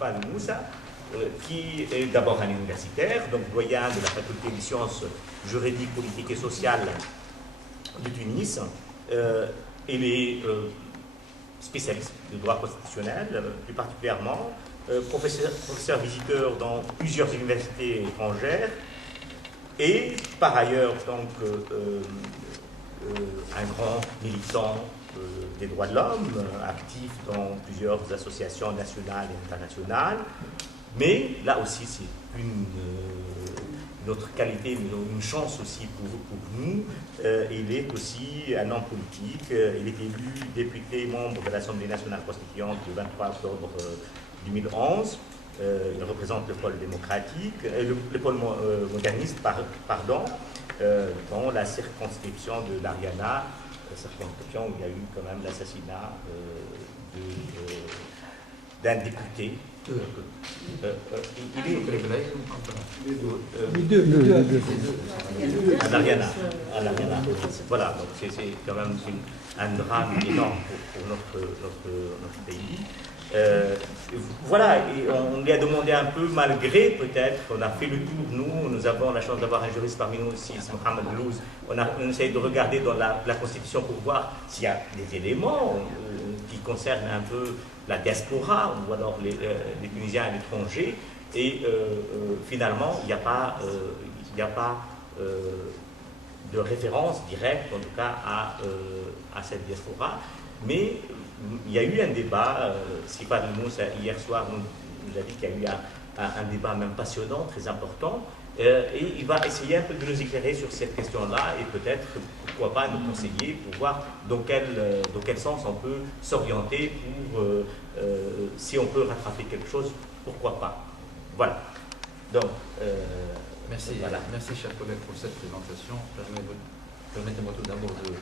Sifal Moussa, qui est d'abord un universitaire, donc doyen de la faculté des sciences juridiques, politiques et sociales de Tunis. Il est spécialiste du droit constitutionnel, plus particulièrement, professeur visiteur dans plusieurs universités étrangères, et par ailleurs, donc, un grand militant des droits de l'homme, actif dans plusieurs associations nationales et internationales. Mais là aussi, c'est une autre qualité, une chance aussi pour nous. Il est aussi un homme politique. Il est élu député membre de l'Assemblée nationale constituante le 23 octobre 2011. Il représente le pôle démocratique, le pôle moderniste, pardon, dans la circonscription de l'Ariana, circonscription où il y a eu quand même l'assassinat d'un député. Les deux. À l'Ariana. Voilà, donc c'est quand même un drame énorme pour notre pays. Voilà, et on lui a demandé un peu, malgré peut-être, on a fait le tour, nous avons la chance d'avoir un juriste parmi nous aussi, c'est Mohamed Louz, on essaye de regarder dans la Constitution pour voir s'il y a des éléments qui concernent un peu la diaspora, ou alors les Tunisiens à l'étranger, et finalement, il n'y a pas, de référence directe, en tout cas, à cette diaspora, mais il y a eu un débat, Sifal Moussa hier soir nous a dit qu'il y a eu un débat même passionnant, très important, et il va essayer un peu de nous éclairer sur cette question-là et peut-être, pourquoi pas, nous conseiller pour voir dans quel sens on peut s'orienter pour, si on peut rattraper quelque chose, pourquoi pas. Voilà. Donc, merci, voilà. Merci, chers collègues, pour cette présentation. Permettez-moi tout d'abord de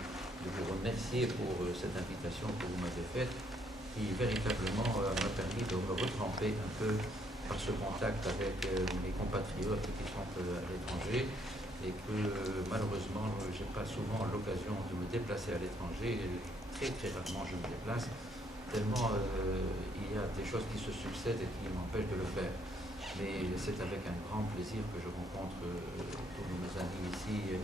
vous remercier pour cette invitation que vous m'avez faite, qui véritablement m'a permis de me retremper un peu par ce contact avec mes compatriotes qui sont à l'étranger, et que malheureusement je n'ai pas souvent l'occasion de me déplacer à l'étranger. Très très rarement je me déplace, tellement il y a des choses qui se succèdent et qui m'empêchent de le faire. Mais c'est avec un grand plaisir que je rencontre tous mes amis ici,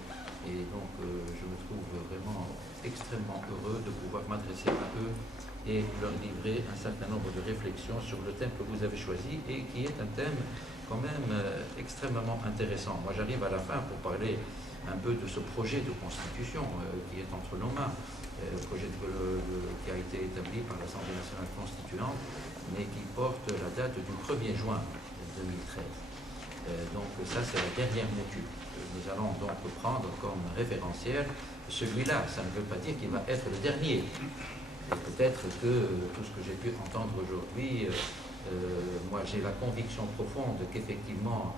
et donc je me trouve vraiment extrêmement heureux de pouvoir m'adresser à eux et leur livrer un certain nombre de réflexions sur le thème que vous avez choisi, et qui est un thème quand même extrêmement intéressant. Moi j'arrive à la fin pour parler un peu de ce projet de constitution qui est entre nos mains, le projet qui a été établi par l'Assemblée nationale constituante, mais qui porte la date du 1er juin 2013. Donc ça c'est la dernière mouture. Nous allons donc prendre comme référentiel celui-là. Ça ne veut pas dire qu'il va être le dernier. Et peut-être que tout ce que j'ai pu entendre aujourd'hui, moi j'ai la conviction profonde qu'effectivement,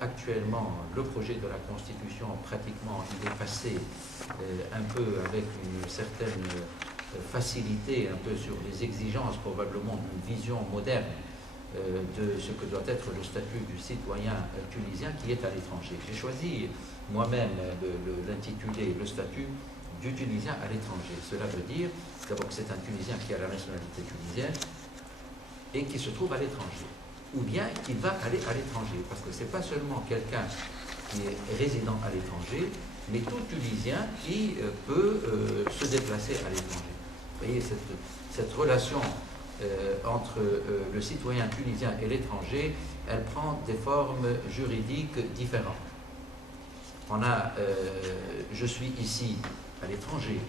actuellement, le projet de la Constitution, pratiquement, il est passé un peu avec une certaine facilité, un peu sur les exigences probablement d'une vision moderne de ce que doit être le statut du citoyen tunisien qui est à l'étranger. J'ai choisi moi-même l'intituler le statut du Tunisien à l'étranger. Cela veut dire d'abord que c'est un Tunisien qui a la nationalité tunisienne et qui se trouve à l'étranger, ou bien qui va aller à l'étranger, parce que ce n'est pas seulement quelqu'un qui est résident à l'étranger, mais tout Tunisien qui peut se déplacer à l'étranger. Vous voyez, cette relation entre le citoyen tunisien et l'étranger, elle prend des formes juridiques différentes. On a je suis ici à l'étranger,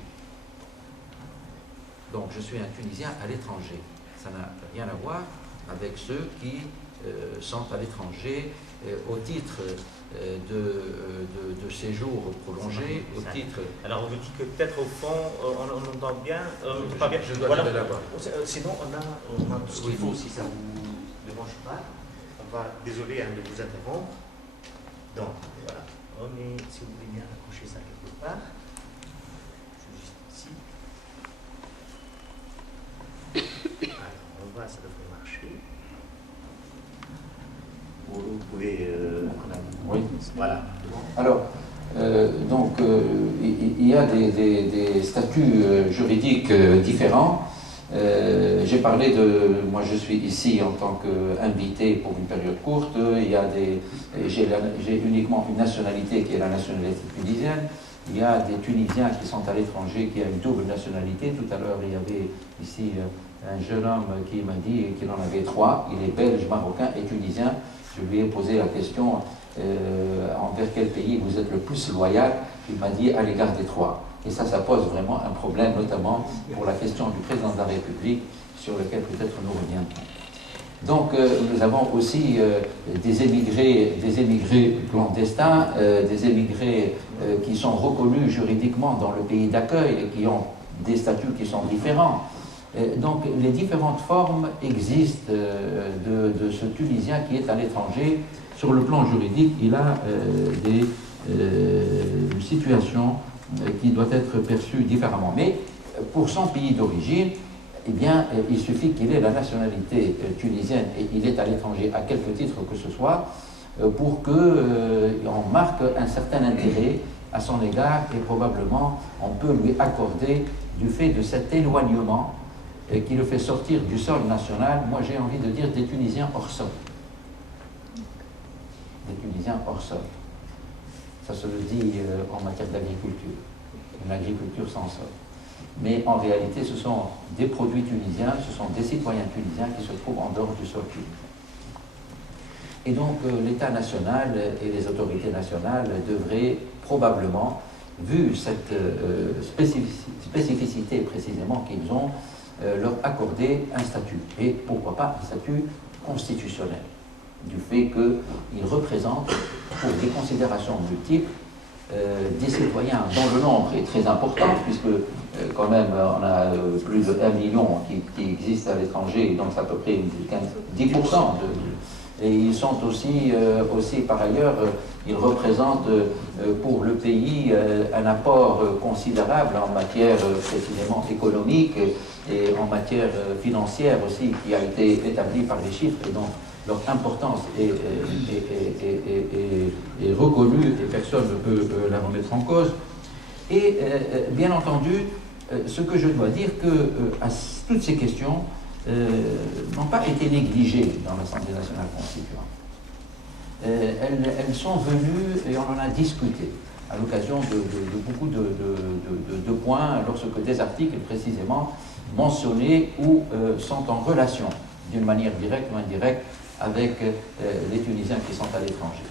donc je suis un Tunisien à l'étranger. Ça n'a rien à voir avec ceux qui sont à l'étranger au titre de séjour prolongé, au titre... Alors on me dit que peut-être au fond, on entend bien, pas bien. Je dois voilà. L'avoir. Sinon on a tout ce qu'il faut, si ça ne vous dérange pas. On va, désolé de vous interrompre. Donc voilà, on est, si vous voulez bien accrocher ça quelque part. Juste ici. Alors on voit, ça devrait marcher. Vous pouvez... oui. Voilà. Alors, donc, il y a des statuts juridiques différents J'ai parlé de... Moi, je suis ici en tant qu'invité pour une période courte. J'ai uniquement une nationalité qui est la nationalité tunisienne. Il y a des Tunisiens qui sont à l'étranger, qui ont une double nationalité. Tout à l'heure, il y avait ici un jeune homme qui m'a dit qu'il en avait 3. Il est belge, marocain et tunisien. Je lui ai posé la question envers quel pays vous êtes le plus loyal. Il m'a dit à l'égard des 3. Et ça pose vraiment un problème, notamment pour la question du président de la République, sur lequel peut-être nous reviendrons. Donc, nous avons aussi des émigrés clandestins, des émigrés qui sont reconnus juridiquement dans le pays d'accueil et qui ont des statuts qui sont différents. Donc, les différentes formes existent de ce Tunisien qui est à l'étranger. Sur le plan juridique, il a une situation qui doit être perçue différemment. Mais pour son pays d'origine, eh bien, il suffit qu'il ait la nationalité tunisienne et il est à l'étranger à quelque titre que ce soit pour qu'on marque un certain intérêt à son égard et probablement on peut lui accorder du fait de cet éloignement qui le fait sortir du sol national, moi j'ai envie de dire des Tunisiens hors sol. Des Tunisiens hors sol. Ça se le dit en matière d'agriculture, une agriculture sans sol. Mais en réalité, ce sont des produits tunisiens, ce sont des citoyens tunisiens qui se trouvent en dehors du sol tunisien. Et donc, l'État national et les autorités nationales devraient probablement, vu cette spécificité précisément qu'ils ont, leur accorder un statut. Et pourquoi pas un statut constitutionnel, du fait qu'ils représentent, pour des considérations multiples, des citoyens dont le nombre est très important, puisque quand même on a plus de 1 million qui existent à l'étranger, donc c'est à peu près 10%. Et ils sont aussi par ailleurs, ils représentent pour le pays un apport considérable en matière précisément économique et en matière financière aussi, qui a été établi par les chiffres, et donc leur importance est reconnue et personne ne peut la remettre en cause. Et bien entendu, ce que je dois dire, que toutes ces questions n'ont pas été négligées dans l'Assemblée nationale constituante. Elles sont venues et on en a discuté à l'occasion de beaucoup de points, lorsque des articles précisément mentionnés ou sont en relation d'une manière directe ou indirecte avec les Tunisiens qui sont à l'étranger.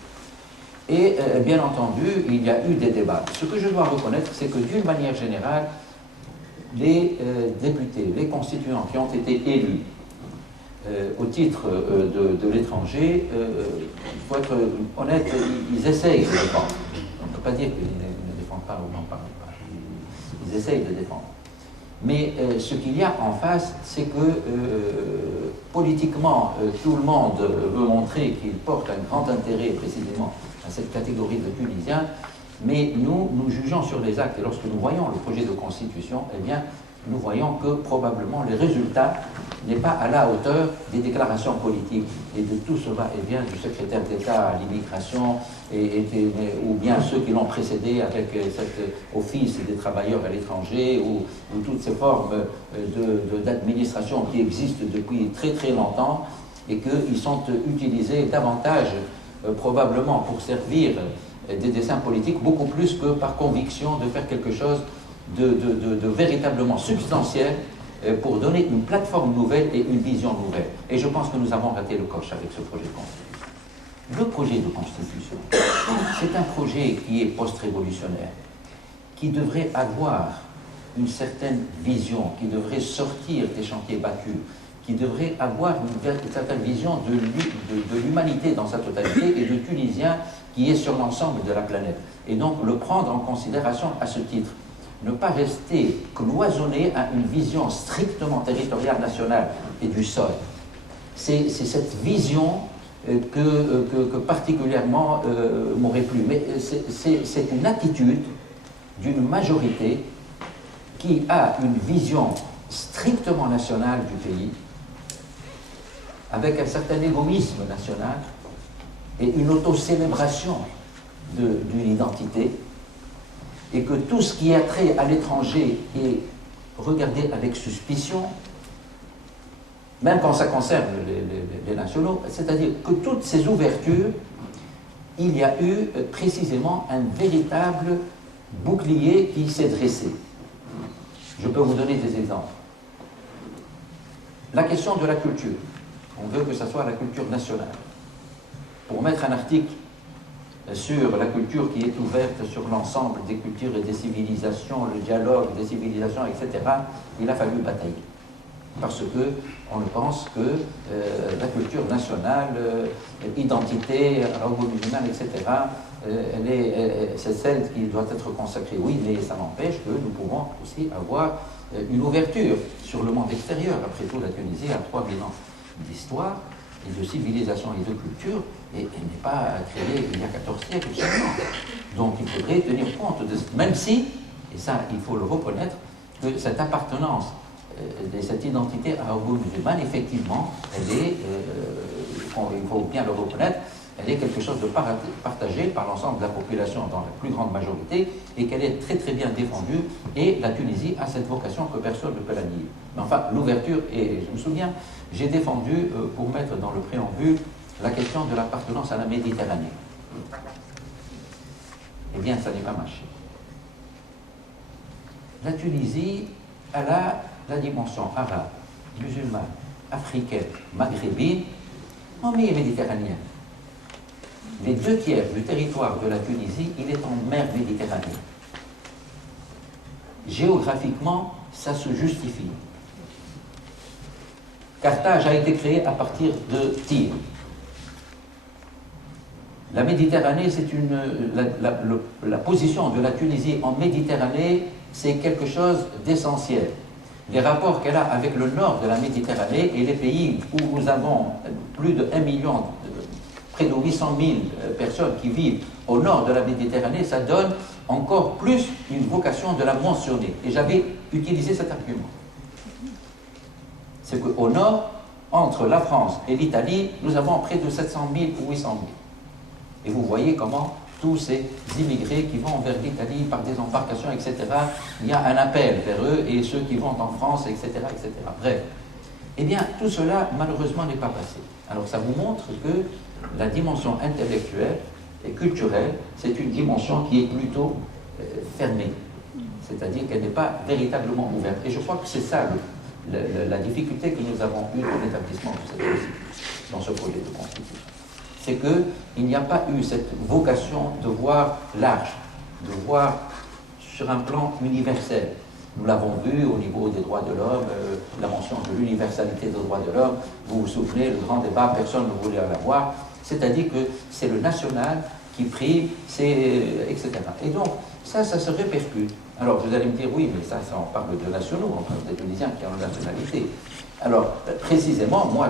Et bien entendu, il y a eu des débats. Ce que je dois reconnaître, c'est que d'une manière générale, les députés, les constituants qui ont été élus au titre de l'étranger, il faut être honnête, ils essayent de défendre. On ne peut pas dire qu'ils ne défendent pas ou n'en parlent pas. Ils essayent de défendre. Mais ce qu'il y a en face, c'est que politiquement, tout le monde veut montrer qu'il porte un grand intérêt précisément à cette catégorie de Tunisiens, mais nous jugeons sur les actes, et lorsque nous voyons le projet de constitution, eh bien, nous voyons que probablement le résultat n'est pas à la hauteur des déclarations politiques et de tout ce va-et-vient du secrétaire d'État à l'immigration ou bien ceux qui l'ont précédé avec cet office des travailleurs à l'étranger ou toutes ces formes d'administration qui existent depuis très très longtemps et qu'ils sont utilisés davantage probablement pour servir des desseins politiques beaucoup plus que par conviction de faire quelque chose de véritablement substantiel pour donner une plateforme nouvelle et une vision nouvelle. Et je pense que nous avons raté le coche avec ce projet de constitution. Le projet de constitution, c'est un projet qui est post-révolutionnaire, qui devrait avoir une certaine vision, qui devrait sortir des chantiers battus, qui devrait avoir une certaine vision de l'humanité dans sa totalité et de Tunisien qui est sur l'ensemble de la planète. Et donc le prendre en considération à ce titre. Ne pas rester cloisonné à une vision strictement territoriale nationale et du sol. C'est cette vision que particulièrement m'aurait plu. Mais c'est une attitude d'une majorité qui a une vision strictement nationale du pays, avec un certain égoïsme national et une autocélébration d'une identité, et que tout ce qui a trait à l'étranger est regardé avec suspicion même quand ça concerne les nationaux, c'est-à-dire que toutes ces ouvertures, il y a eu précisément un véritable bouclier qui s'est dressé. Je peux vous donner des exemples. La question de la culture. On veut que ce soit la culture nationale. Pour mettre un article sur la culture qui est ouverte sur l'ensemble des cultures et des civilisations, le dialogue des civilisations, etc., il a fallu batailler. Parce que on pense que la culture nationale, identité, arabe musulmane, etc., c'est celle qui doit être consacrée. Oui, mais ça n'empêche que nous pouvons aussi avoir une ouverture sur le monde extérieur. Après tout, la Tunisie a 3000 ans d'histoire et de civilisation et de culture, et elle n'est pas créée il y a 14 siècles seulement. Donc il faudrait tenir compte de même si, et ça il faut le reconnaître, que cette appartenance de cette identité arabo-musulmane, effectivement, elle est, il faut bien le reconnaître, elle est quelque chose de partagé par l'ensemble de la population dans la plus grande majorité, et qu'elle est très très bien défendue, et la Tunisie a cette vocation que personne ne peut la nier. Mais enfin, l'ouverture, et je me souviens, j'ai défendu, pour mettre dans le préambule, la question de l'appartenance à la Méditerranée. Eh bien, ça n'est pas marché. La Tunisie, elle a la dimension arabe, musulmane, africaine, maghrébine, mais méditerranéenne. Les 2 tiers du territoire de la Tunisie, il est en mer Méditerranée. Géographiquement, ça se justifie. Carthage a été créée à partir de Tyr. La Méditerranée, c'est la position de la Tunisie en Méditerranée, c'est quelque chose d'essentiel. Les rapports qu'elle a avec le nord de la Méditerranée et les pays où nous avons plus de 1 million, près de 800 000 personnes qui vivent au nord de la Méditerranée, ça donne encore plus une vocation de la mentionner. Et j'avais utilisé cet argument. C'est qu'au nord, entre la France et l'Italie, nous avons près de 700 000 ou 800 000. Et vous voyez comment tous ces immigrés qui vont vers l'Italie par des embarcations, etc., il y a un appel vers eux, et ceux qui vont en France, etc., etc. Bref. Eh bien, tout cela, malheureusement, n'est pas passé. Alors, ça vous montre que la dimension intellectuelle et culturelle, c'est une dimension qui est plutôt fermée. C'est-à-dire qu'elle n'est pas véritablement ouverte. Et je crois que c'est ça la difficulté que nous avons eue dans l'établissement de cette constitution, dans ce projet de constitution. C'est qu'il n'y a pas eu cette vocation de voir large, de voir sur un plan universel. Nous l'avons vu au niveau des droits de l'homme, la mention de l'universalité des droits de l'homme. Vous vous souvenez, le grand débat, personne ne voulait en avoir. C'est-à-dire que c'est le national qui prime, etc. Et donc, ça se répercute. Alors, vous allez me dire, oui, mais ça on parle de nationaux, on parle des Tunisiens qui ont la nationalité. Alors, précisément, moi,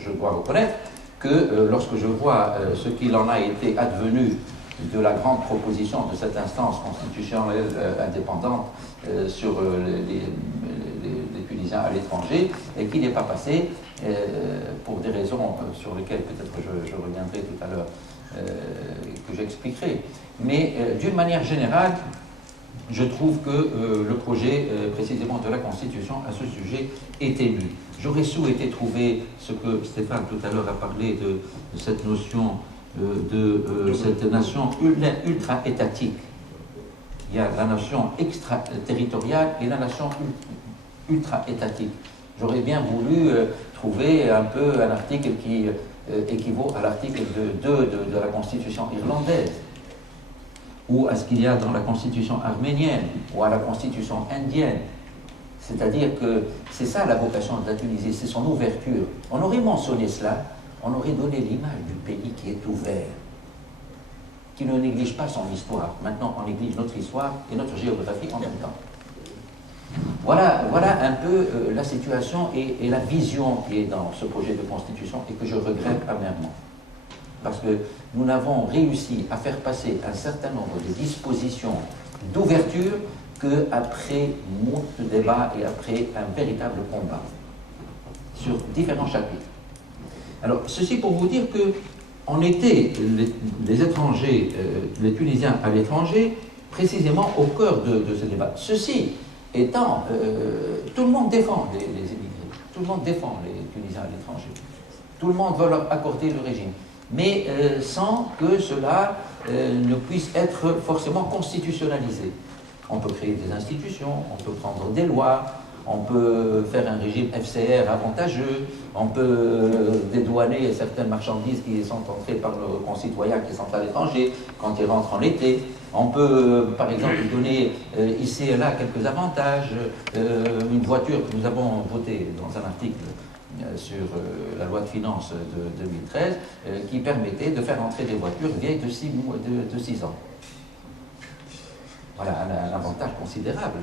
je dois reconnaître que lorsque je vois ce qu'il en a été advenu de la grande proposition de cette instance constitutionnelle indépendante sur les Tunisiens à l'étranger, et qui n'est pas passé, pour des raisons sur lesquelles peut-être je reviendrai tout à l'heure, que j'expliquerai. Mais d'une manière générale, je trouve que le projet précisément de la Constitution à ce sujet est élu. J'aurais souhaité trouver ce que Stéphane tout à l'heure a parlé de cette notion de cette nation ultra-étatique. Il y a la nation extraterritoriale et la nation ultra-étatique. J'aurais bien voulu trouver un peu un article qui équivaut à l'article 2 de la Constitution irlandaise, ou à ce qu'il y a dans la Constitution arménienne, ou à la Constitution indienne. C'est-à-dire que c'est ça la vocation de la Tunisie, c'est son ouverture. On aurait mentionné cela, on aurait donné l'image du pays qui est ouvert, qui ne néglige pas son histoire. Maintenant, on néglige notre histoire et notre géographie en même temps. Voilà un peu la situation et la vision qui est dans ce projet de constitution et que je regrette amèrement. Parce que nous n'avons réussi à faire passer un certain nombre de dispositions d'ouverture qu'après moult de débats et après un véritable combat sur différents chapitres. Alors, ceci pour vous dire que on était, les étrangers, les Tunisiens à l'étranger, précisément au cœur de ce débat. Ceci étant, tout le monde défend les immigrés. Tout le monde défend les Tunisiens à l'étranger. Tout le monde veut leur accorder le régime. Mais sans que cela ne puisse être forcément constitutionnalisé. On peut créer des institutions, on peut prendre des lois, on peut faire un régime FCR avantageux, on peut dédouaner certaines marchandises qui sont entrées par nos concitoyens qui sont à l'étranger quand ils rentrent en été. On peut, par exemple, donner ici et là quelques avantages. Une voiture, nous avons voté dans un article sur la loi de finances de 2013 qui permettait de faire entrer des voitures vieilles de 6 ans. Voilà, un avantage considérable.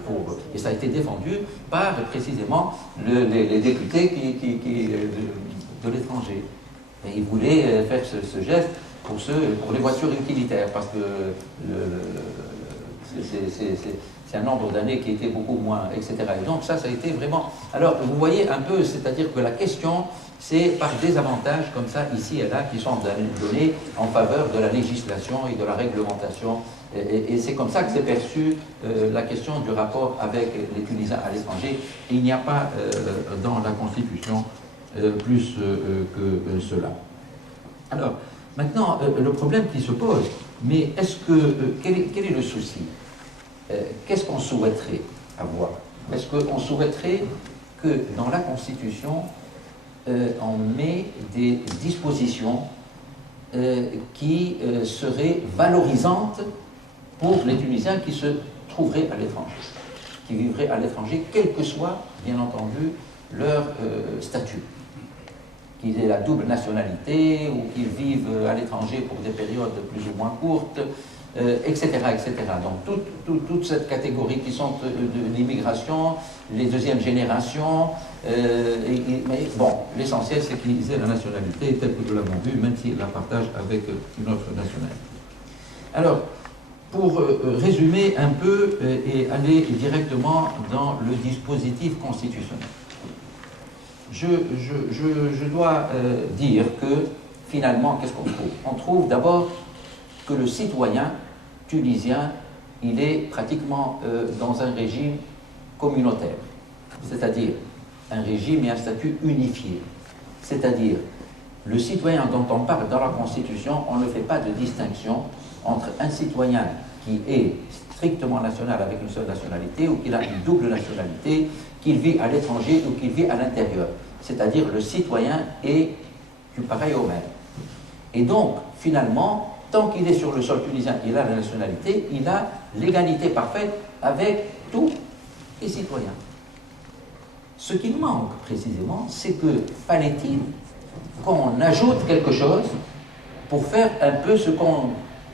Et ça a été défendu par précisément les députés de l'étranger. Et ils voulaient faire ce geste pour les voitures utilitaires, parce que c'est un nombre d'années qui était beaucoup moins, etc. Et donc ça a été vraiment... Alors, vous voyez un peu, c'est-à-dire que la question, c'est par des avantages comme ça, ici et là, qui sont donnés en faveur de la législation et de la réglementation. Et c'est comme ça que c'est perçu la question du rapport avec les Tunisiens à l'étranger. Il n'y a pas dans la Constitution plus que cela. Alors, maintenant, le problème qui se pose, mais quel est le souci? Qu'est-ce qu'on souhaiterait avoir? Est-ce qu'on souhaiterait que dans la Constitution, on met des dispositions qui seraient valorisantes pour les Tunisiens qui se trouveraient à l'étranger, qui vivraient à l'étranger, quel que soit, bien entendu, leur statut? Qu'ils aient la double nationalité ou qu'ils vivent à l'étranger pour des périodes plus ou moins courtes, etc., etc. Donc toute cette catégorie qui sont de l'immigration, les deuxièmes générations, mais bon, l'essentiel c'est qu'ils aient la nationalité telle que nous l'avons vu, même s'ils la partagent avec une autre nationalité. Alors, pour résumer un peu et aller directement dans le dispositif constitutionnel, je dois dire que finalement, qu'est-ce qu'on trouve? On trouve d'abord que le citoyen tunisien, il est pratiquement dans un régime communautaire, c'est-à-dire un régime et un statut unifié. C'est-à-dire, le citoyen dont on parle dans la Constitution, on ne fait pas de distinction entre un citoyen qui est strictement national avec une seule nationalité ou qu'il a une double nationalité, qu'il vit à l'étranger ou qu'il vit à l'intérieur. C'est-à-dire, le citoyen est du pareil au même. Et donc, finalement, tant qu'il est sur le sol tunisien, il a la nationalité, il a l'égalité parfaite avec tous les citoyens. Ce qui manque précisément, c'est que fallait-il qu'on ajoute quelque chose pour faire un peu ce qu'on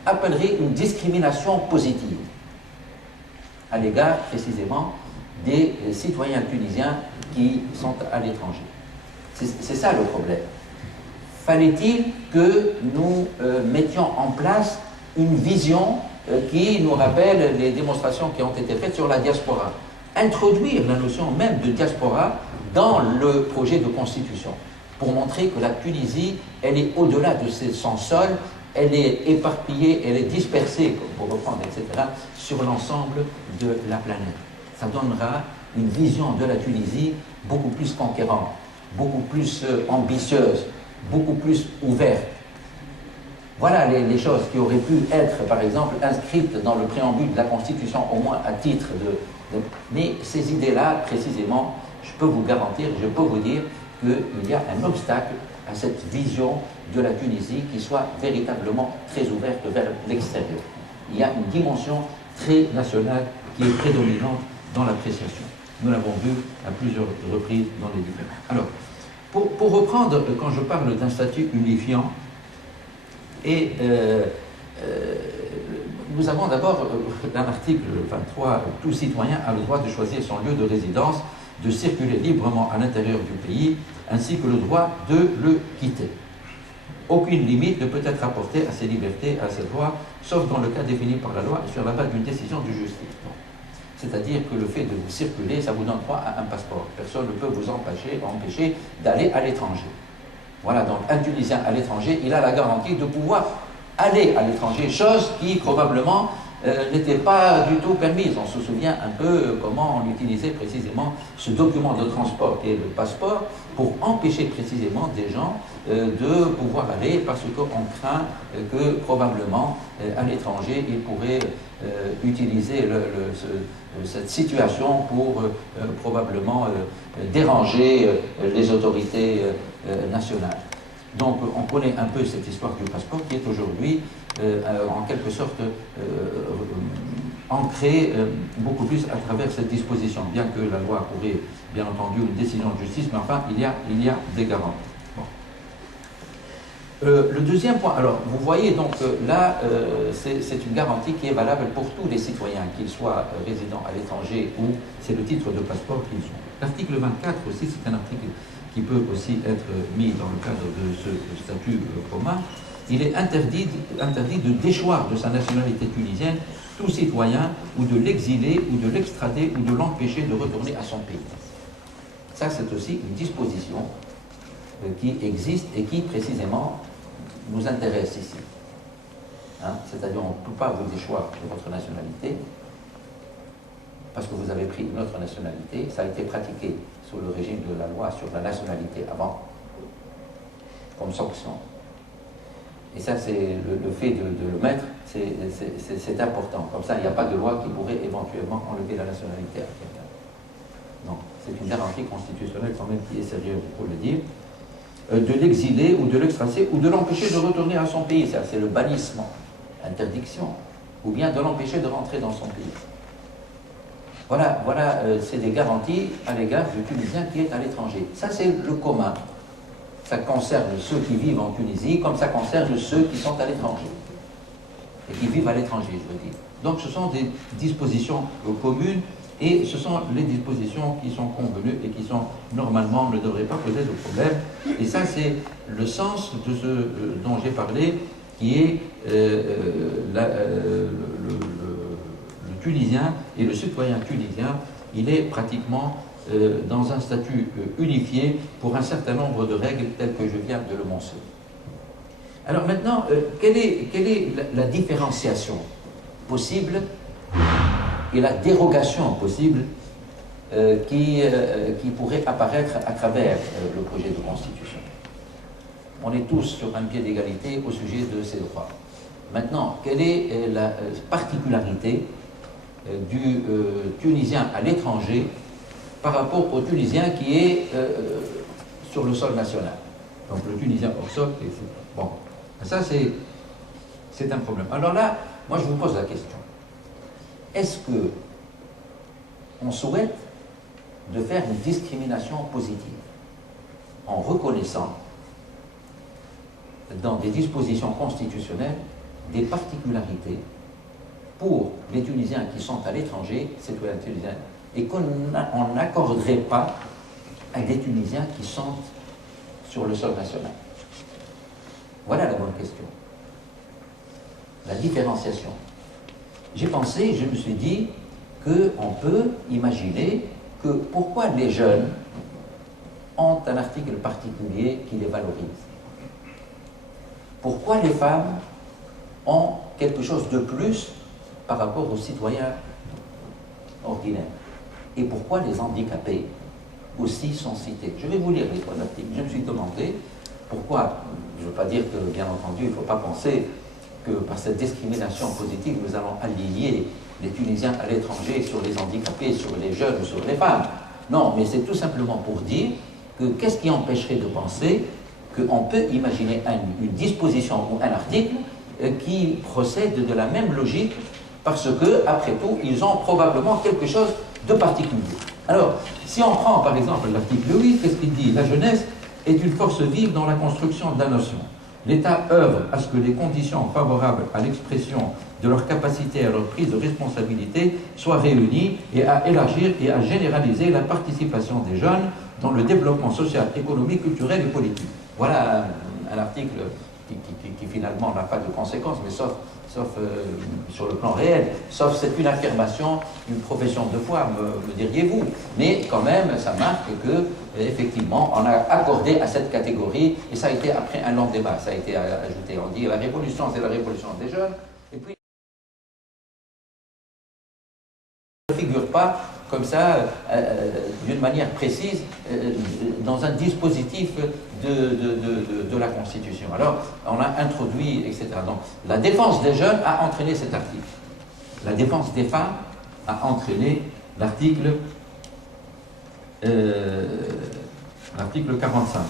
appellerait une discrimination positive à l'égard précisément des citoyens tunisiens qui sont à l'étranger. C'est ça le problème. Fallait-il que nous mettions en place une vision qui nous rappelle les démonstrations qui ont été faites sur la diaspora? Introduire la notion même de diaspora dans le projet de constitution, pour montrer que la Tunisie, elle est au-delà de son sol, elle est éparpillée, elle est dispersée, pour reprendre, etc., sur l'ensemble de la planète. Ça donnera une vision de la Tunisie beaucoup plus conquérante, beaucoup plus ambitieuse, beaucoup plus ouverte. Voilà les choses qui auraient pu être, par exemple, inscrites dans le préambule de la Constitution, au moins à titre Mais ces idées-là, précisément, je peux vous garantir, je peux vous dire qu'il y a un obstacle à cette vision de la Tunisie qui soit véritablement très ouverte vers l'extérieur. Il y a une dimension très nationale qui est prédominante dans l'appréciation. Nous l'avons vu à plusieurs reprises dans les différents. Alors, pour reprendre, quand je parle d'un statut unifiant, et nous avons d'abord dans l'article 23, tout citoyen a le droit de choisir son lieu de résidence, de circuler librement à l'intérieur du pays, ainsi que le droit de le quitter. Aucune limite ne peut être apportée à ces libertés, à ces droits, sauf dans le cas défini par la loi et sur la base d'une décision de justice. C'est-à-dire que le fait de vous circuler, ça vous donne droit à un passeport. Personne ne peut vous empêcher d'aller à l'étranger. Voilà, donc un Tunisien à l'étranger, il a la garantie de pouvoir aller à l'étranger, chose qui probablement n'était pas du tout permise. On se souvient un peu comment on utilisait précisément ce document de transport qui est le passeport pour empêcher précisément des gens de pouvoir aller parce qu'on craint que probablement à l'étranger ils pourraient utiliser cette situation pour probablement déranger les autorités nationales. Donc on connaît un peu cette histoire du passeport qui est aujourd'hui en quelque sorte ancrée beaucoup plus à travers cette disposition, bien que la loi pourrait bien entendu une décision de justice, mais enfin il y a des garanties. Bon. Le deuxième point, alors vous voyez donc là c'est une garantie qui est valable pour tous les citoyens, qu'ils soient résidents à l'étranger ou c'est le titre de passeport qu'ils ont. L'article 24 aussi, c'est un article qui peut aussi être mis dans le cadre de ce statut commun. Il est interdit de déchoir de sa nationalité tunisienne tout citoyen ou de l'exiler ou de l'extrader ou de l'empêcher de retourner à son pays. Ça, c'est aussi une disposition qui existe et qui, précisément, nous intéresse ici. Hein? C'est-à-dire, on ne peut pas vous déchoir de votre nationalité parce que vous avez pris une autre nationalité. Ça a été pratiqué sous le régime de la loi sur la nationalité avant, comme sanction. Et ça, c'est le fait de le mettre, c'est important. Comme ça, il n'y a pas de loi qui pourrait éventuellement enlever la nationalité à quelqu'un. Non, c'est une garantie constitutionnelle quand même qui est sérieuse, il faut le dire. De l'exiler ou de l'extracer ou de l'empêcher de retourner à son pays. Ça, c'est le bannissement, l'interdiction, ou bien de l'empêcher de rentrer dans son pays. Voilà, c'est des garanties à l'égard du Tunisien qui est à l'étranger. Ça, c'est le commun. Ça concerne ceux qui vivent en Tunisie, comme ça concerne ceux qui sont à l'étranger. Et qui vivent à l'étranger, je veux dire. Donc, ce sont des dispositions communes et ce sont les dispositions qui sont convenues et qui sont, normalement, ne devraient pas poser de problème. Et ça, c'est le sens de ce dont j'ai parlé, qui est le Tunisien et le citoyen tunisien. Il est pratiquement dans un statut unifié pour un certain nombre de règles telles que je viens de le mentionner. Alors maintenant, quelle est la différenciation possible et la dérogation possible qui pourrait apparaître à travers le projet de constitution? On est tous sur un pied d'égalité au sujet de ces droits. Maintenant, quelle est la particularité du Tunisien à l'étranger par rapport au Tunisien qui est sur le sol national? Donc le Tunisien hors sol, etc. Bon, ça c'est un problème. Alors là, moi je vous pose la question. Est-ce que on souhaite de faire une discrimination positive en reconnaissant dans des dispositions constitutionnelles des particularités pour les Tunisiens qui sont à l'étranger, citoyens tunisiens, et qu'on n'accorderait pas à des Tunisiens qui sont sur le sol national? Voilà la bonne question. La différenciation. J'ai pensé, je me suis dit qu'on peut imaginer que pourquoi les jeunes ont un article particulier qui les valorise? Pourquoi les femmes ont quelque chose de plus par rapport aux citoyens ordinaires? Et pourquoi les handicapés aussi sont cités? Je vais vous lire les trois articles. Je me suis demandé pourquoi. Je ne veux pas dire que, bien entendu, il ne faut pas penser que par cette discrimination positive, nous allons aligner les Tunisiens à l'étranger sur les handicapés, sur les jeunes ou sur les femmes. Non, mais c'est tout simplement pour dire que qu'est-ce qui empêcherait de penser qu'on peut imaginer une disposition ou un article qui procède de la même logique parce que, après tout, ils ont probablement quelque chose de particulier. Alors, si on prend par exemple l'article 8, qu'est-ce qu'il dit? La jeunesse est une force vive dans la construction de la nation. L'État œuvre à ce que les conditions favorables à l'expression de leur capacité et à leur prise de responsabilité soient réunies et à élargir et à généraliser la participation des jeunes dans le développement social, économique, culturel et politique. Voilà un article qui finalement n'a pas de conséquences, mais sauf sur le plan réel, sauf c'est une affirmation d'une profession de foi, me diriez-vous. Mais quand même, ça marque que, effectivement, on a accordé à cette catégorie, et ça a été après un long débat, ça a été ajouté, on dit la révolution, c'est la révolution des jeunes, et puis pas comme ça, d'une manière précise, dans un dispositif de la Constitution. Alors, on a introduit, etc. Donc, la défense des jeunes a entraîné cet article. La défense des femmes a entraîné l'article 45.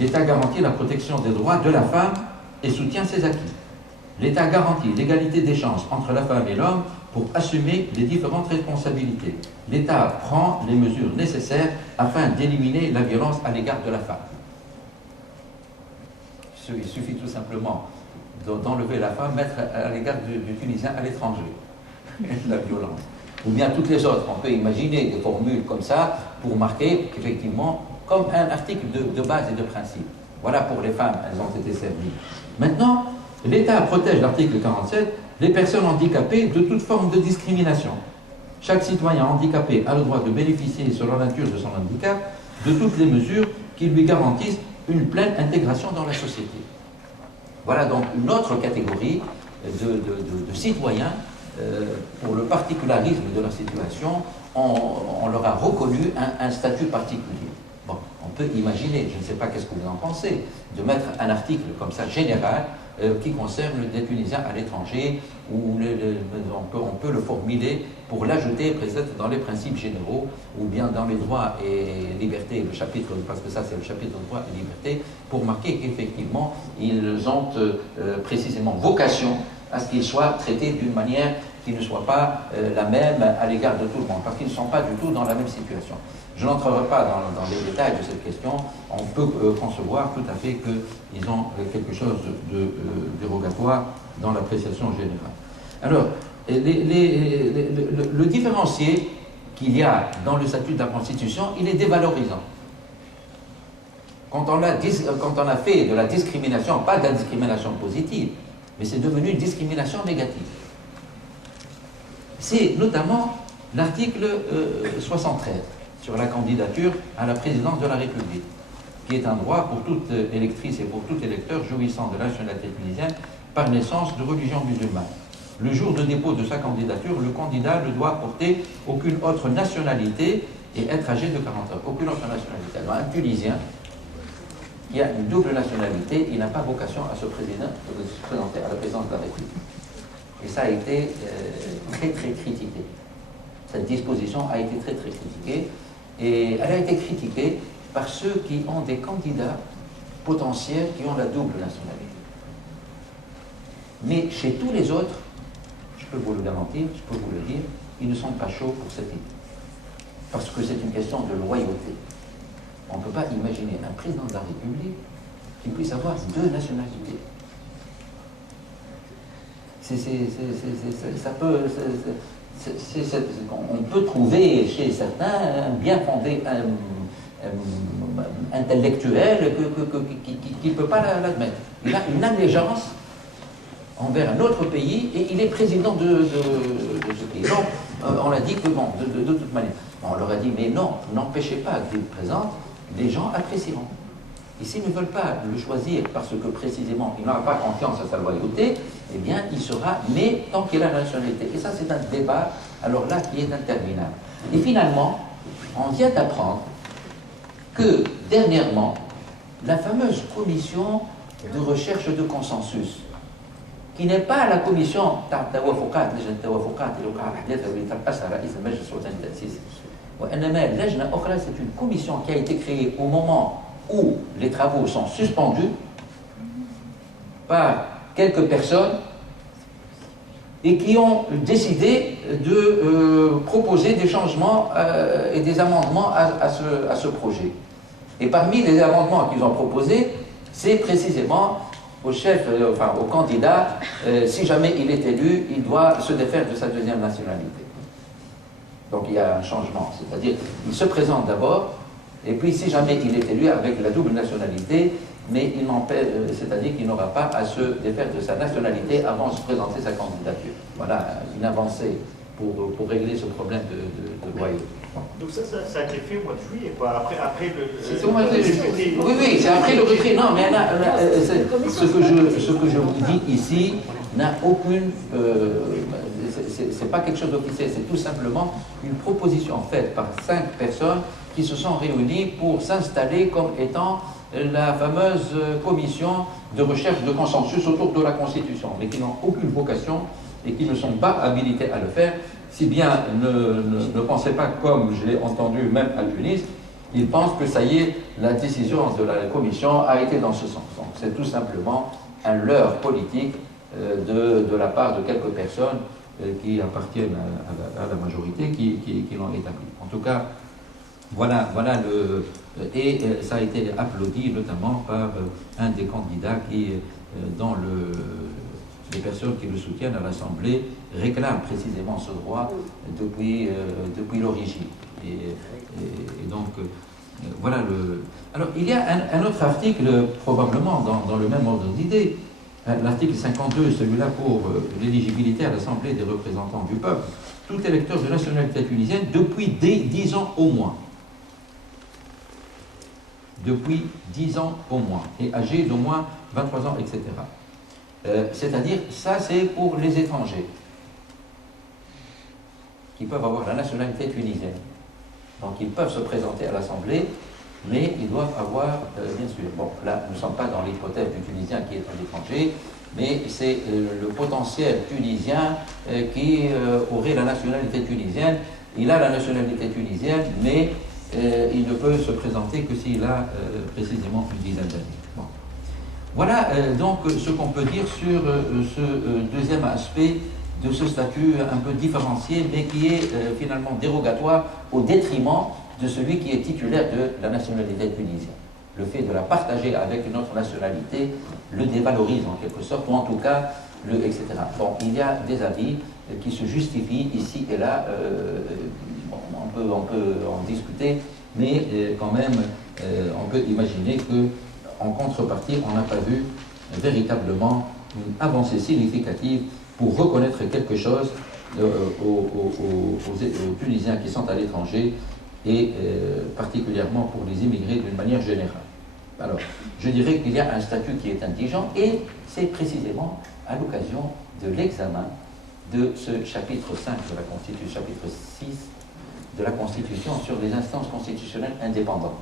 L'État garantit la protection des droits de la femme et soutient ses acquis. L'État garantit l'égalité des chances entre la femme et l'homme pour assumer les différentes responsabilités. L'État prend les mesures nécessaires afin d'éliminer la violence à l'égard de la femme. Il suffit tout simplement d'enlever la femme, mettre à l'égard du Tunisien à l'étranger, la violence. Ou bien toutes les autres. On peut imaginer des formules comme ça pour marquer qu'effectivement, comme un article de base et de principe. Voilà pour les femmes, elles ont été servies. Maintenant, l'État protège, l'article 47, les personnes handicapées de toute forme de discrimination. Chaque citoyen handicapé a le droit de bénéficier, selon la nature de son handicap, de toutes les mesures qui lui garantissent une pleine intégration dans la société. Voilà donc une autre catégorie de citoyens. Pour le particularisme de leur situation, on leur a reconnu un statut particulier. Bon, on peut imaginer, je ne sais pas qu'est-ce que vous en pensez, de mettre un article comme ça général qui concerne des Tunisiens à l'étranger, où on peut le formuler pour l'ajouter peut-être dans les principes généraux, ou bien dans les droits et libertés, le chapitre, parce que ça c'est le chapitre de droits et libertés, pour marquer qu'effectivement ils ont précisément vocation à ce qu'ils soient traités d'une manière qui ne soit pas la même à l'égard de tout le monde, parce qu'ils ne sont pas du tout dans la même situation. Je n'entrerai pas dans les détails de cette question. On peut concevoir tout à fait qu'ils ont quelque chose de dérogatoire dans l'appréciation générale. Alors, le différencié qu'il y a dans le statut de la Constitution, il est dévalorisant. Quand on a fait de la discrimination, pas de la discrimination positive, mais c'est devenu une discrimination négative. C'est notamment l'article 73 sur la candidature à la présidence de la République, qui est un droit pour toute électrice et pour tout électeur jouissant de la nationalité tunisienne par naissance de religion musulmane. Le jour de dépôt de sa candidature, le candidat ne doit porter aucune autre nationalité et être âgé de 40 ans. Aucune autre nationalité. Alors, un Tunisien qui a une double nationalité, il n'a pas vocation à se présenter à la présidence de la République. Et ça a été très très critiqué. Cette disposition a été très très critiquée. Et elle a été critiquée par ceux qui ont des candidats potentiels qui ont la double nationalité. Mais chez tous les autres, je peux vous le garantir, je peux vous le dire, ils ne sont pas chauds pour cette idée. Parce que c'est une question de loyauté. On ne peut pas imaginer un président de la République qui puisse avoir deux nationalités. On peut trouver chez certains un bien fondé intellectuel qui ne peut pas l'admettre. Il a une allégeance envers un autre pays et il est président de ce pays. Donc, on a dit que bon, de toute manière. On leur a dit, mais non, n'empêchez pas qu'il présente, les gens apprécieront. Et s'ils ne veulent pas le choisir parce que précisément il n'aura pas confiance à sa loyauté, eh bien il sera, mais tant qu'il a la nationalité. Et ça c'est un débat, alors là, qui est interminable. Et finalement, on vient d'apprendre que dernièrement, la fameuse commission de recherche de consensus, qui n'est pas la commission c'est une commission qui a été créée au moment où les travaux sont suspendus par quelques personnes et qui ont décidé de proposer des changements et des amendements à ce projet. Et parmi les amendements qu'ils ont proposés, c'est précisément au chef, au candidat, si jamais il est élu, il doit se défaire de sa deuxième nationalité. Donc il y a un changement, c'est-à-dire il se présente d'abord, et puis si jamais il est élu avec la double nationalité, mais il n'empêche, c'est-à-dire qu'il n'aura pas à se défaire de sa nationalité avant de se présenter sa candidature. Voilà une avancée pour régler ce problème de loyauté. Donc ça a été fait au mois de juillet, quoi. Après le... C'est au mois de juillet. Oui, c'est après le retrait. Non, mais ce que je vous dis ici n'a aucune... c'est pas quelque chose d'officiel, c'est tout simplement une proposition faite par 5 personnes qui se sont réunies pour s'installer comme étant la fameuse commission de recherche de consensus autour de la Constitution, mais qui n'ont aucune vocation et qui ne sont pas habilités à le faire, si bien ne pensez pas, comme je l'ai entendu même à Tunis, ils pensent que ça y est, la décision de la commission a été dans ce sens. Donc c'est tout simplement un leurre politique de la part de quelques personnes qui appartiennent à la majorité qui l'ont établi. En tout cas, voilà et ça a été applaudi notamment par un des candidats qui, dans les personnes qui le soutiennent à l'Assemblée, réclament précisément ce droit depuis l'origine. Et donc, voilà le... Alors, il y a un autre article, probablement dans le même ordre d'idée, l'article 52, celui-là pour l'éligibilité à l'Assemblée des représentants du peuple. Tout électeur de nationalité tunisienne depuis 10 ans au moins. Depuis 10 ans au moins, et âgé d'au moins 23 ans, etc. C'est-à-dire, ça c'est pour les étrangers, qui peuvent avoir la nationalité tunisienne. Donc ils peuvent se présenter à l'Assemblée, mais ils doivent avoir, bien sûr, bon, là nous ne sommes pas dans l'hypothèse du Tunisien qui est un étranger, mais c'est le potentiel Tunisien qui aurait la nationalité tunisienne. Il a la nationalité tunisienne, mais il ne peut se présenter que s'il a précisément une dizaine d'années. Bon. Voilà donc ce qu'on peut dire sur ce deuxième aspect de ce statut un peu différencié, mais qui est finalement dérogatoire au détriment de celui qui est titulaire de la nationalité tunisienne. Le fait de la partager avec une autre nationalité le dévalorise en quelque sorte, ou en tout cas, etc. Bon, il y a des avis qui se justifient ici et là, on peut en discuter, mais quand même, on peut imaginer qu'en contrepartie, on n'a pas vu véritablement une avancée significative pour reconnaître quelque chose aux Tunisiens qui sont à l'étranger et particulièrement pour les immigrés d'une manière générale. Alors, je dirais qu'il y a un statut qui est indigent et c'est précisément à l'occasion de l'examen de ce chapitre 5 de la Constitution, chapitre 6 de la Constitution sur les instances constitutionnelles indépendantes.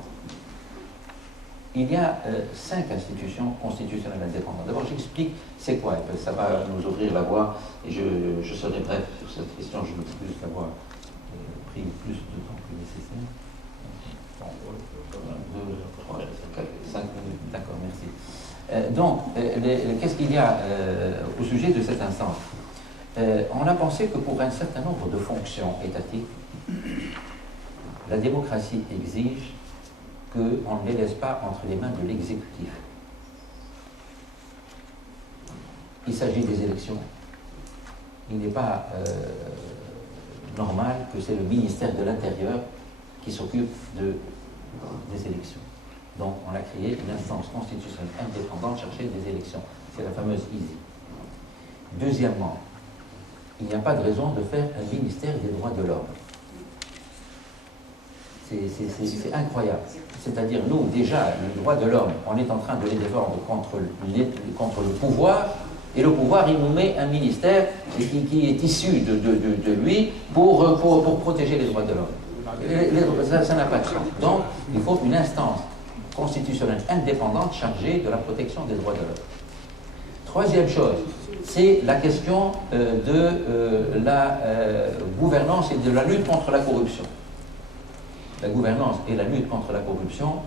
Il y a 5 institutions constitutionnelles indépendantes. D'abord, j'explique c'est quoi. Ça va nous ouvrir la voie et je serai bref sur cette question. Je ne peux plus avoir pris plus de temps que nécessaire. 2, 3, 4, 5 minutes. D'accord, merci. Donc, qu'est-ce qu'il y a au sujet de cette instance? On a pensé que pour un certain nombre de fonctions étatiques, la démocratie exige qu'on ne les laisse pas entre les mains de l'exécutif. Il s'agit des élections. Il n'est pas normal que c'est le ministère de l'Intérieur qui s'occupe des élections. Donc on a créé une instance constitutionnelle indépendante chargée des élections. C'est la fameuse ISI. Deuxièmement, il n'y a pas de raison de faire un ministère des droits de l'homme. C'est incroyable. C'est-à-dire, nous, déjà, les droits de l'homme, on est en train de les défendre contre le pouvoir, et le pouvoir, il nous met un ministère qui est issu de lui pour protéger les droits de l'homme. Ça n'a pas de sens. Donc, il faut une instance constitutionnelle indépendante chargée de la protection des droits de l'homme. Troisième chose, c'est la question de la gouvernance et de la lutte contre la corruption. La gouvernance et la lutte contre la corruption,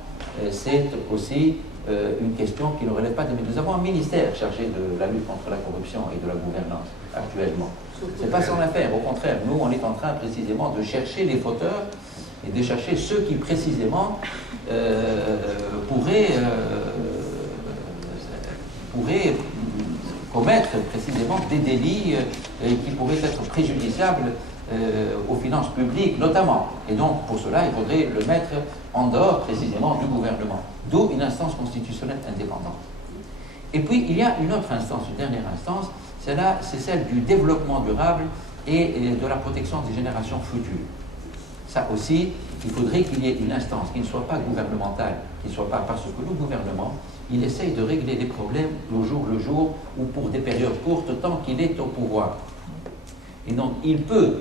c'est aussi une question qui ne relève pas de... Nous avons un ministère chargé de la lutte contre la corruption et de la gouvernance actuellement. Ce n'est pas son affaire, au contraire. Nous, on est en train précisément de chercher les fauteurs et de chercher ceux qui précisément pourraient commettre précisément des délits qui pourraient être préjudiciables aux finances publiques notamment. Et donc, pour cela, il faudrait le mettre en dehors précisément du gouvernement. D'où une instance constitutionnelle indépendante. Et puis, il y a une autre instance, une dernière instance, c'est celle du développement durable et de la protection des générations futures. Ça aussi, il faudrait qu'il y ait une instance qui ne soit pas gouvernementale, qui ne soit pas... Parce que le gouvernement, il essaye de régler des problèmes au jour le jour ou pour des périodes courtes tant qu'il est au pouvoir. Et donc, il peut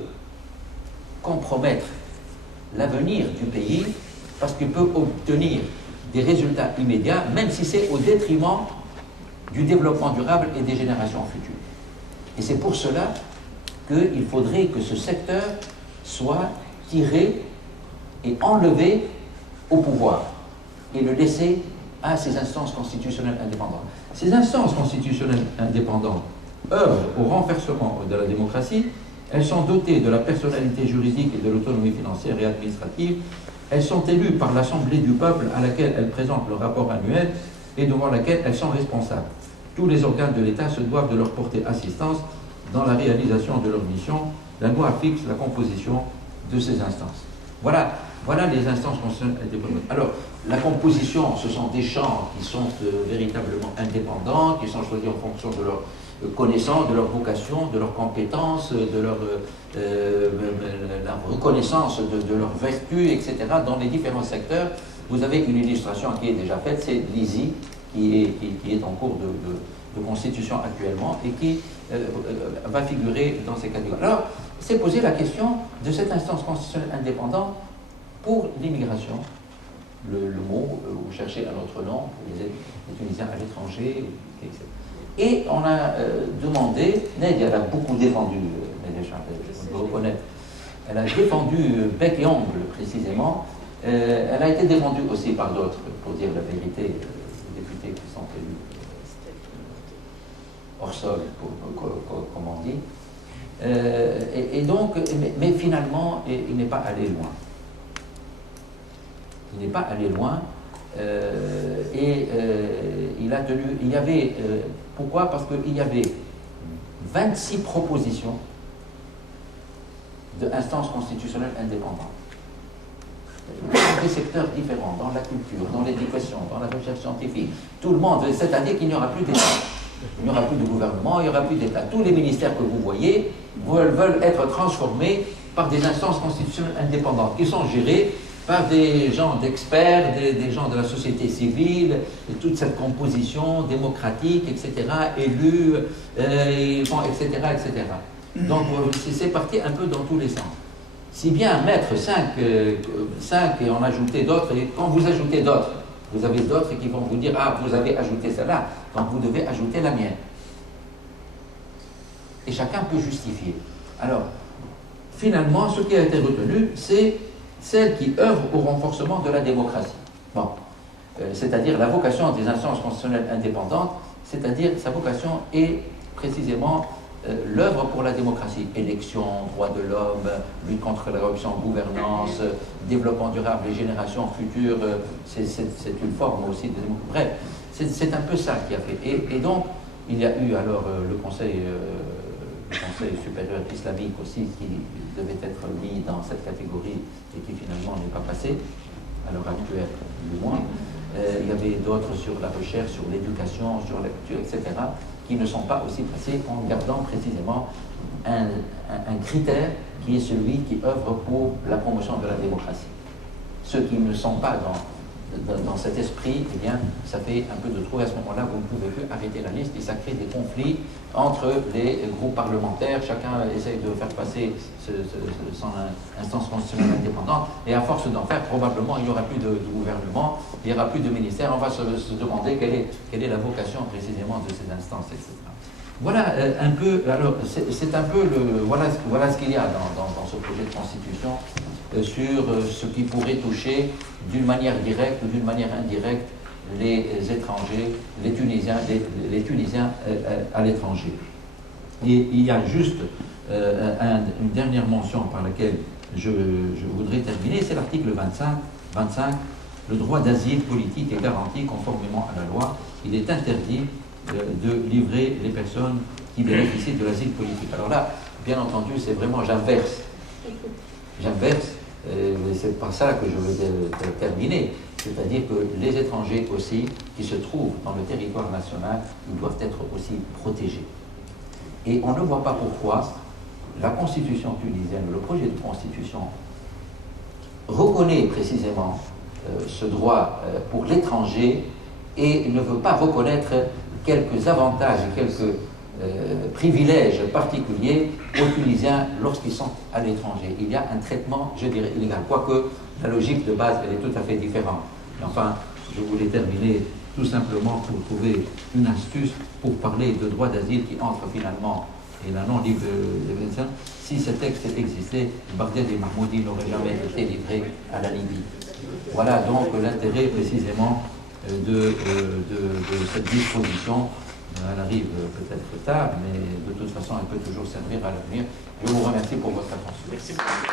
compromettre l'avenir du pays parce qu'il peut obtenir des résultats immédiats, même si c'est au détriment du développement durable et des générations futures. Et c'est pour cela qu'il faudrait que ce secteur soit tiré et enlevé au pouvoir et le laisser à ces instances constitutionnelles indépendantes. Ces instances constitutionnelles indépendantes œuvrent au renversement de la démocratie. Elles sont dotées de la personnalité juridique et de l'autonomie financière et administrative. Elles sont élues par l'Assemblée du peuple à laquelle elles présentent le rapport annuel et devant laquelle elles sont responsables. Tous les organes de l'État se doivent de leur porter assistance dans la réalisation de leur mission. La loi fixe la composition de ces instances. Voilà les instances constitutionnelles indépendantes. Alors, la composition, ce sont des champs qui sont véritablement indépendants, qui sont choisis en fonction de leur connaissance, de leur vocation, de leurs compétences, de la reconnaissance de leurs vertus, etc. Dans les différents secteurs, vous avez une illustration qui est déjà faite, c'est l'ISI, qui est en cours de constitution actuellement et qui va figurer dans ces catégories. Alors, c'est posé la question de cette instance constitutionnelle indépendante pour l'immigration. Le mot, vous cherchez un autre nom, les Tunisiens à l'étranger, etc. Et on a demandé, Nadia, elle a beaucoup défendu, on peut reconnaître, elle a défendu bec et ongle précisément, elle a été défendue aussi par d'autres, pour dire la vérité, les députés qui sont élus hors sol, comme on dit. Et donc, mais finalement, il n'est pas allé loin. Il n'est pas allé loin. Il a tenu. Il y avait. Pourquoi? Parce qu'il y avait 26 propositions d'instances constitutionnelles indépendantes. Dans des secteurs différents, dans la culture, dans l'éducation, dans la recherche scientifique. Tout le monde veut cette année qu'il n'y aura plus d'État. Il n'y aura plus de gouvernement, il n'y aura plus d'État. Tous les ministères que vous voyez veulent être transformés par des instances constitutionnelles indépendantes qui sont gérées par des gens d'experts, des gens de la société civile, de toute cette composition démocratique, etc., élus, etc., etc. Donc c'est parti un peu dans tous les sens. Si bien mettre 5 et en ajouter d'autres, et quand vous ajoutez d'autres, vous avez d'autres qui vont vous dire « Ah, vous avez ajouté celle-là, donc vous devez ajouter la mienne. » Et chacun peut justifier. Alors, finalement, ce qui a été retenu, c'est celle qui œuvre au renforcement de la démocratie. Bon. C'est-à-dire la vocation des instances constitutionnelles indépendantes, c'est-à-dire sa vocation est précisément l'œuvre pour la démocratie. Élections, droits de l'homme, lutte contre la corruption, gouvernance, développement durable, les générations futures, c'est une forme aussi de démocratie. Bref, c'est un peu ça qui a fait. Et donc, il y a eu alors le Conseil supérieur islamique aussi qui devait être mis dans cette catégorie et qui finalement n'est pas passé, à l'heure actuelle du moins. Il y avait d'autres sur la recherche, sur l'éducation, sur la culture, etc., qui ne sont pas aussi passés en gardant précisément un critère qui est celui qui œuvre pour la promotion de la démocratie. Ceux qui ne sont pas dans cet esprit, eh bien, ça fait un peu de trou. À ce moment-là, vous ne pouvez plus arrêter la liste et ça crée des conflits entre les groupes parlementaires. Chacun essaye de faire passer son instance constitutionnelle indépendante et à force d'en faire, probablement, il n'y aura plus de gouvernement, il n'y aura plus de ministère. On va se demander quelle est la vocation précisément de ces instances, etc. Voilà un peu, alors c'est un peu voilà ce qu'il y a dans ce projet de constitution sur ce qui pourrait toucher d'une manière directe ou d'une manière indirecte les étrangers, les Tunisiens à l'étranger. Et il y a juste une dernière mention par laquelle je voudrais terminer, c'est l'article 25. Le droit d'asile politique est garanti conformément à la loi. Il est interdit de livrer les personnes qui bénéficient de l'asile politique. Alors là, bien entendu, c'est vraiment j'inverse. C'est par ça que je veux terminer. C'est-à-dire que les étrangers aussi, qui se trouvent dans le territoire national, ils doivent être aussi protégés. Et on ne voit pas pourquoi la constitution tunisienne, le projet de constitution, reconnaît précisément ce droit pour l'étranger et ne veut pas reconnaître quelques avantages et quelques privilège particulier aux Tunisiens lorsqu'ils sont à l'étranger. Il y a un traitement, je dirais, illégal, quoique la logique de base, elle est tout à fait différente. Enfin, je voulais terminer tout simplement pour trouver une astuce pour parler de droit d'asile qui entre finalement et la non-libre de Vincent. Si ce texte existait, Bagdad et Mahmoudi n'auraient jamais été livrés à la Libye. Voilà donc l'intérêt précisément de cette disposition. Elle arrive peut-être tard, mais de toute façon, elle peut toujours servir à l'avenir. Je vous remercie pour votre attention. Merci beaucoup.